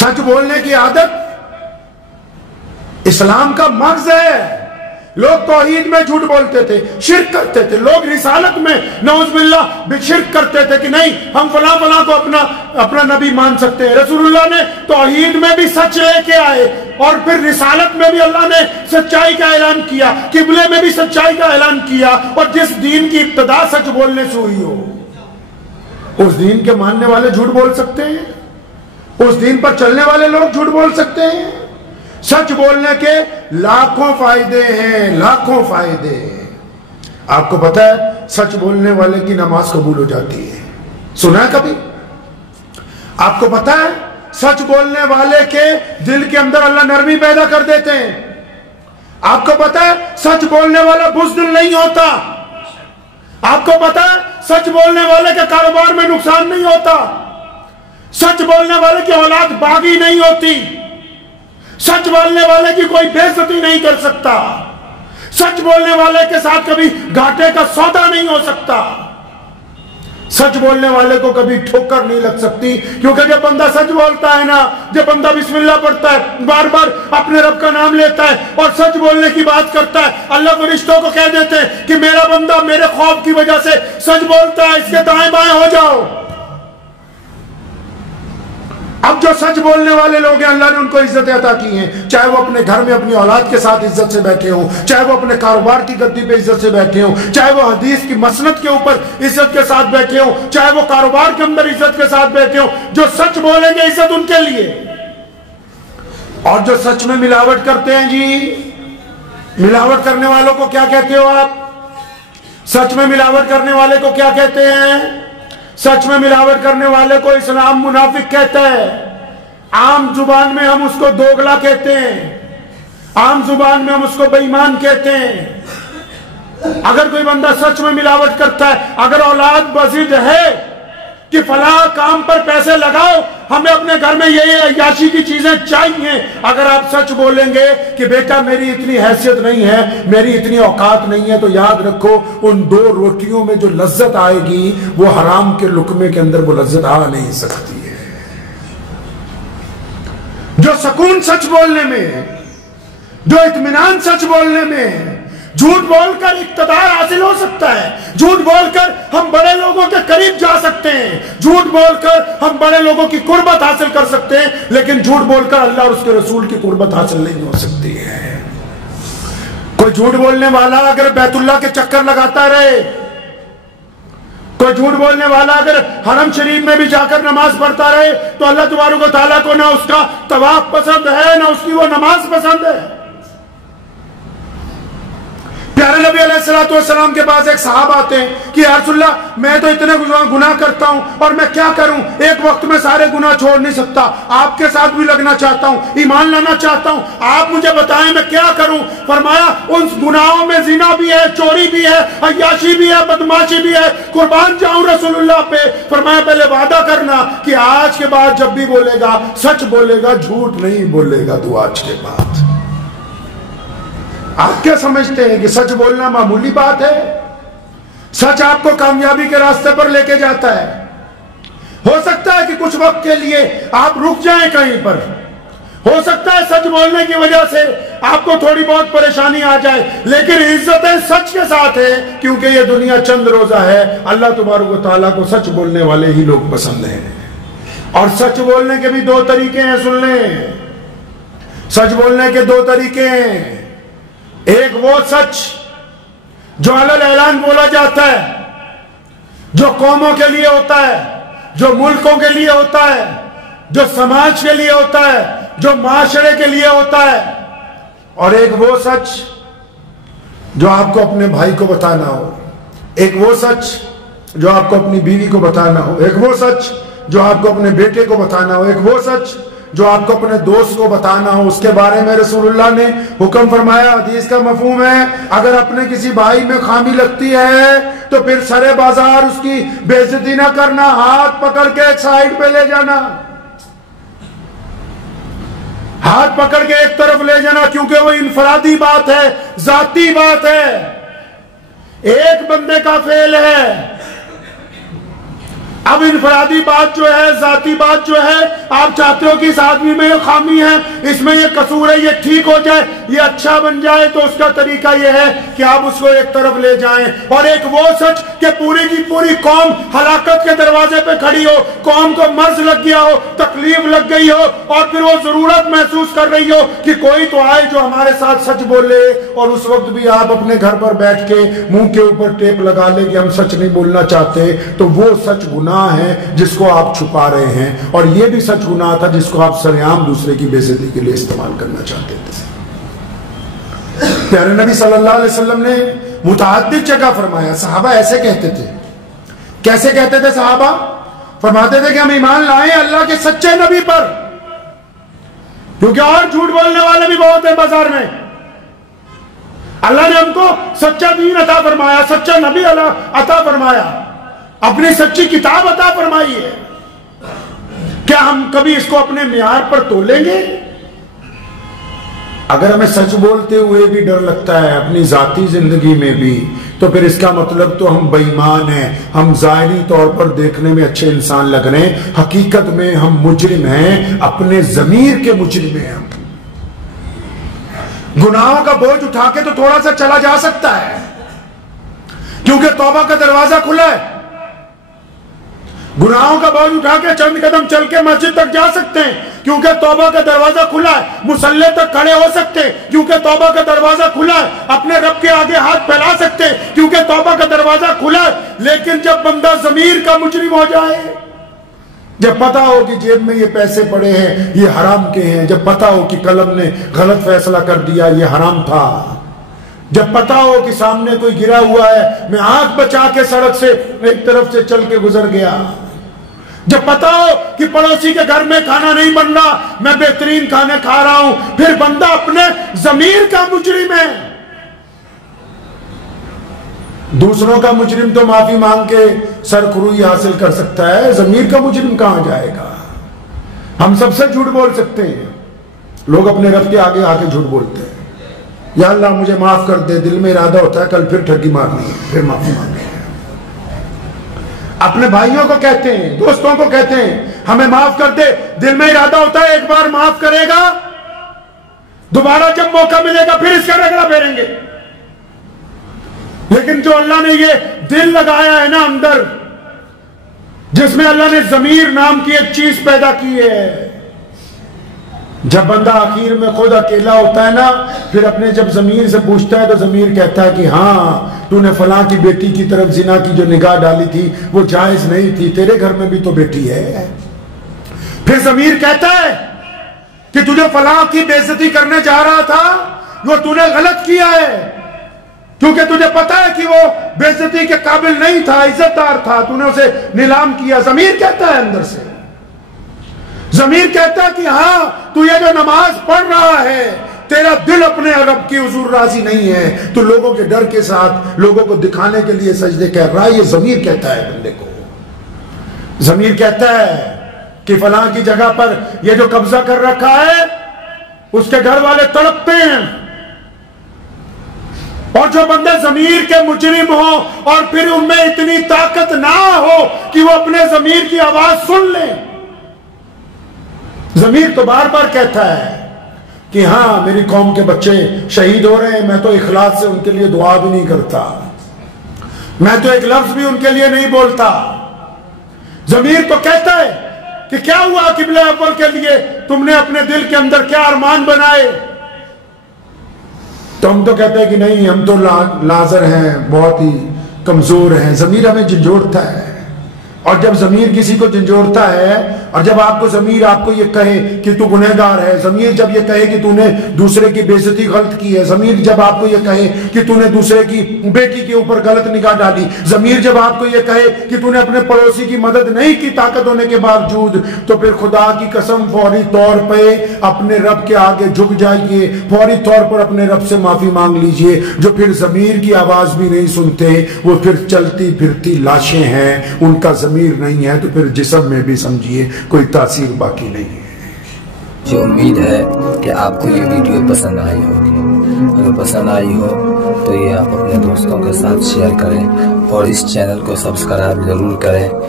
سچ بولنے کی عادت اسلام کا مغز ہے. لوگ توحید میں جھوٹ بولتے تھے، شرک کرتے تھے. لوگ رسالت میں نعوذ باللہ شرک کرتے تھے کہ نہیں ہم فلاں فلاں کو اپنا نبی مان سکتے ہیں. رسول اللہ نے توحید میں بھی سچ لے کے آئے، اور پھر رسالت میں بھی اللہ نے سچائی کا اعلان کیا، قبلے میں بھی سچائی کا اعلان کیا. اور جس دین کی ابتدا سچ بولنے سے ہوئی ہو، اس دین کے ماننے والے جھوٹ بول سکتے ہیں؟ اس دین پر چلنے والے لوگ جھوٹ بول سکتے ہیں؟ سچ بولنے کے لاکھوں فائدے ہیں، لاکھوں فائدے. آپ کو پتا ہے سچ بولنے والے کی نماز قبول ہو جاتی ہے. سنا ہے کبھی؟ آپ کو پتا ہے سچ بولنے والے کے دل کے اندر اللہ نرمی پیدا کر دیتے ہیں. آپ کو پتا ہے سچ بولنے والا بزدل نہیں ہوتا. آپ کو پتا ہے سچ بولنے والے کے کاروبار میں نقصان نہیں ہوتا. سچ بولنے والے کی اولاد باغی نہیں ہوتی. سچ بولنے والے کی کوئی بے عزتی نہیں کر سکتا. سچ بولنے والے کے ساتھ کبھی گھاٹے کا سودا نہیں ہو سکتا. سچ بولنے والے کو کبھی ٹھوکر نہیں لگ سکتی، کیونکہ جب بندہ سچ بولتا ہے نا، جب بندہ بسم اللہ پڑھتا ہے، بار بار اپنے رب کا نام لیتا ہے اور سچ بولنے کی بات کرتا ہے، اللہ فرشتوں کو کہہ دیتے ہیں کہ میرا بندہ میرے خوف کی وجہ سے سچ بولتا ہے، اس کے دائیں بائیں ہو جاؤ. اب جو سچ بولنے والے لوگ ہیں اللہ نے ان کو عزت عطا کی ہیں، چاہے وہ اپنے گھر میں اپنی اولاد کے ساتھ عزت سے بیٹھے ہوں، چاہے وہ اپنے کاروبار کی گدی پہ عزت سے بیٹھے ہوں، چاہے وہ حدیث کی مسند کے اوپر عزت کے ساتھ بیٹھے ہوں، چاہے وہ کاروبار کے اندر عزت کے ساتھ بیٹھے ہوں. جو سچ بولیں گے عزت ان کے لیے. اور جو سچ میں ملاوٹ کرتے ہیں جی، ملاوٹ کرنے والوں کو کیا کہتے ہو آپ؟ سچ میں ملاوٹ کرنے والے کو کیا کہتے ہیں؟ سچ میں ملاوٹ کرنے والے کو اسلام منافق کہتا ہے. عام زبان میں ہم اس کو دوگلا کہتے ہیں، عام زبان میں ہم اس کو بے ایمان کہتے ہیں. اگر کوئی بندہ سچ میں ملاوٹ کرتا ہے، اگر اولاد بضد ہے کہ فلاں کام پر پیسے لگاؤ، ہمیں اپنے گھر میں یہ عیاشی کی چیزیں چاہیے، اگر آپ سچ بولیں گے کہ بیٹا میری اتنی حیثیت نہیں ہے، میری اتنی اوقات نہیں ہے، تو یاد رکھو ان 2 روٹیوں میں جو لذت آئے گی وہ حرام کے لقمے کے اندر وہ لذت آ نہیں سکتی ہے. جو سکون سچ بولنے میں، جو اطمینان سچ بولنے میں. جھوٹ بول کر اقتدار حاصل ہو سکتا ہے، جھوٹ بول کر ہم بڑے لوگوں کے قریب جا سکتے ہیں، جھوٹ بول کر ہم بڑے لوگوں کی قربت حاصل کر سکتے ہیں، لیکن جھوٹ بول کر اللہ اور اس کے رسول کی قربت حاصل نہیں ہو سکتی ہے. کوئی جھوٹ بولنے والا اگر بیت اللہ کے چکر لگاتا رہے، کوئی جھوٹ بولنے والا اگر حرم شریف میں بھی جا کر نماز پڑھتا رہے، تو اللہ تبارک و تعالیٰ کو نہ اس کا طواف پسند ہے نہ اس کی وہ نماز پسند ہے. پیارے نبی علیہ السلام کے پاس ایک صحابہ آتے ہیں کہ یا رسول اللہ میں تو اتنے گناہ کرتا ہوں اور میں کیا کروں، ایک وقت میں سارے گناہ چھوڑ نہیں سکتا، آپ کے ساتھ بھی لگنا چاہتا ہوں، ایمان لانا چاہتا ہوں، آپ مجھے بتائیں میں کیا کروں. فرمایا ان گناہوں میں زنا بھی ہے، چوری بھی ہے، عیاشی بھی ہے، بدماشی بھی ہے. قربان جاؤں رسول اللہ پہ. فرمایا پہلے وعدہ کرنا کہ آج کے بعد جب بھی بولے گا سچ بولے گا، جھوٹ نہیں بولے گا. تو آج کے بعد آپ کیا سمجھتے ہیں کہ سچ بولنا معمولی بات ہے؟ سچ آپ کو کامیابی کے راستے پر لے کے جاتا ہے. ہو سکتا ہے کہ کچھ وقت کے لیے آپ رک جائیں کہیں پر، ہو سکتا ہے سچ بولنے کی وجہ سے آپ کو تھوڑی بہت پریشانی آ جائے، لیکن عزتیں سچ کے ساتھ ہے، کیونکہ یہ دنیا چند روزہ ہے. اللہ تبارک و تعالیٰ کو سچ بولنے والے ہی لوگ پسند ہیں. اور سچ بولنے کے بھی 2 طریقے ہیں، سن لیں. سچ بولنے کے 2 طریقے ہیں. ایک وہ سچ جو علی اعلان بولا جاتا ہے، جو قوموں کے لیے ہوتا ہے، جو ملکوں کے لیے ہوتا ہے، جو سماج کے لیے ہوتا ہے، جو معاشرے کے لیے ہوتا ہے. اور ایک وہ سچ جو آپ کو اپنے بھائی کو بتانا ہو، ایک وہ سچ جو آپ کو اپنی بیوی کو بتانا ہو، ایک وہ سچ جو آپ کو اپنے بیٹے کو بتانا ہو، ایک وہ سچ جو آپ کو اپنے دوست کو بتانا ہو. اس کے بارے میں رسول اللہ نے حکم فرمایا، حدیث کا مفہوم ہے اگر اپنے کسی بھائی میں خامی لگتی ہے تو پھر سرے بازار اس کی بے عزتی نہ کرنا، ہاتھ پکڑ کے ایک سائیڈ پہ لے جانا، ہاتھ پکڑ کے ایک طرف لے جانا، کیونکہ وہ انفرادی بات ہے، ذاتی بات ہے، ایک بندے کا فعل ہے. अब इनफरादी बात जो है, जाती बात जो है, आप चाहते हो कि इस आदमी में ये खामी है, इसमें ये कसूर है, ये ठीक हो जाए, ये अच्छा बन जाए, तो उसका तरीका ये है कि आप उसको एक तरफ ले जाएं। और एक वो सच कि पूरी की पूरी कौम हलाकत के दरवाजे पे खड़ी हो, कौम को मर्ज लग गया हो, तकलीफ लग गई हो, और फिर वो जरूरत महसूस कर रही हो कि कोई तो आए जो हमारे साथ सच बोले, और उस वक्त भी आप अपने घर पर बैठ के मुंह के ऊपर टेप लगा ले कि हम सच नहीं बोलना चाहते, तो वो सच गुनाह है जिसको आप छुपा रहे हैं। और ये भी सच गुनाह था जिसको आप सरेआम दूसरे की बेइज्जती के लिए इस्तेमाल करना चाहते थे। प्यारे नबी सल्लल्लाहु अलैहि वसल्लम ने मुतअद्दिद जगह फरमाया, सहाबा ऐसे कहते थे। कैसे कहते थे सहाबा? फरमाते थे कि हम ईमान लाए अल्लाह के सच्चे नबी पर, क्योंकि और झूठ बोलने वाले भी बहुत हैं बाजार में। अल्लाह ने हमको सच्चा दीन अता फरमाया, सच्चा नबी अता फरमाया, अपनी सच्ची किताब अता फरमाई है। क्या हम कभी इसको अपने मियार पर तोलेंगे? अगर हमें सच बोलते हुए भी डर लगता है अपनी जाती जिंदगी में भी, तो फिर इसका मतलब तो हम बेईमान हैं, हम ज़ाहिरी तौर पर देखने में अच्छे इंसान लग रहे हैं, हकीकत में हम मुजरिम हैं, अपने ज़मीर के मुजरिम हैं हम। गुनाहों का बोझ उठा के तो थोड़ा सा चला जा सकता है, क्योंकि तौबा का दरवाजा खुला है। गुनाहों का बोझ उठा के चंद कदम चल के मस्जिद तक जा सकते हैं, क्योंकि तौबा का दरवाजा खुला है। मुसल्ले तक खड़े हो सकते हैं, क्योंकि तौबा का दरवाजा खुला है। अपने रब के आगे हाथ फैला सकते हैं, क्योंकि तौबा का दरवाजा खुला है। लेकिन जब बंदा ज़मीर का मुजरिम हो जाए, जब पता हो कि जेब में ये पैसे पड़े हैं, ये हराम के हैं, जब पता हो कि कलम ने गलत फैसला कर दिया, ये हराम था, जब पता हो कि सामने कोई गिरा हुआ है, मैं आंख बचा के सड़क से एक तरफ से चल के गुजर गया, जब पता हो कि पड़ोसी के घर में खाना नहीं बन रहा, मैं बेहतरीन खाने खा रहा हूं, फिर बंदा अपने ज़मीर का मुजरिम है। दूसरों का मुजरिम तो माफी मांग के सरखुरुई हासिल कर सकता है, ज़मीर का मुजरिम कहां जाएगा? हम सबसे झूठ बोल सकते हैं, लोग अपने रब के आगे आके झूठ बोलते हैं, या अल्लाह मुझे माफ कर दे, दिल में इरादा होता है कल फिर ठगी मारनी है, फिर माफी मांगनी है। अपने भाइयों को कहते हैं, दोस्तों को कहते हैं हमें माफ कर दे, दिल में इरादा होता है एक बार माफ करेगा, दोबारा जब मौका मिलेगा फिर इसका रगड़ा फेरेंगे। लेकिन जो अल्लाह ने ये दिल लगाया है ना अंदर, जिसमें अल्लाह ने ज़मीर नाम की एक चीज पैदा की है, जब बंदा आखिर में खुद अकेला होता है ना, फिर अपने जब ज़मीर से पूछता है तो ज़मीर कहता है कि हाँ, तूने फलां की बेटी की तरफ जिना की जो निगाह डाली थी वो जायज नहीं थी, तेरे घर में भी तो बेटी है। फिर ज़मीर कहता है कि तुझे फलां की बेइज्जती करने जा रहा था, वो तूने गलत किया है, क्योंकि तुझे पता है कि वो बेइज्जती के काबिल नहीं था, इज्जतदार था, तूने उसे नीलाम किया। ज़मीर कहता है अंदर से, ज़मीर कहता है कि हाँ, तू ये जो नमाज पढ़ रहा है, तेरा दिल अपने रब की हुजूर राजी नहीं है, तो लोगों के डर के साथ लोगों को दिखाने के लिए सजदे कर रहा है। ये ज़मीर कहता है बंदे को। ज़मीर कहता है कि फलां की जगह पर ये जो कब्जा कर रखा है, उसके घर वाले तड़पते हैं। और जो बंदे ज़मीर के मुजरिम हो और फिर उनमें इतनी ताकत ना हो कि वो अपने ज़मीर की आवाज सुन लें, ज़मीर तो बार बार कहता है कि हाँ, मेरी कौम के बच्चे शहीद हो रहे हैं, मैं तो इखलास से उनके लिए दुआ भी नहीं करता, मैं तो एक लफ्ज भी उनके लिए नहीं बोलता। ज़मीर तो कहता है कि क्या हुआ किबला अव्वल के लिए, तुमने अपने दिल के अंदर क्या अरमान बनाए? तो हम तो कहते हैं कि नहीं, हम तो लाजर हैं, बहुत ही कमजोर हैं। ज़मीर हमें झंझोड़ता है, और जब ज़मीर किसी को झंझोड़ता है, और जब आपको ज़मीर आपको ये कहे कि तू गुनहगार है, ज़मीर जब ये कहे कि तूने दूसरे की बेइज्जती गलत की है, ज़मीर जब आपको ये कहे कि तूने दूसरे की बेटी के ऊपर गलत निगाह डाली, ज़मीर जब आपको ये कहे कि तूने अपने पड़ोसी की मदद नहीं की ताकत होने के बावजूद, तो फिर खुदा की कसम फौरी तौर पर अपने रब के आगे झुक जाइए, फौरी तौर पर अपने रब से माफी मांग लीजिए। जो फिर ज़मीर की आवाज भी नहीं सुनते, वो फिर चलती फिरती लाशें हैं, उनका ज़मीर नहीं है, तो फिर जिस्म में भी समझिए कोई तासीर बाकी नहीं है। मुझे उम्मीद है कि आपको ये वीडियो पसंद आई होगी। अगर पसंद आई हो तो ये आप अपने दोस्तों के साथ शेयर करें और इस चैनल को सब्सक्राइब जरूर करें।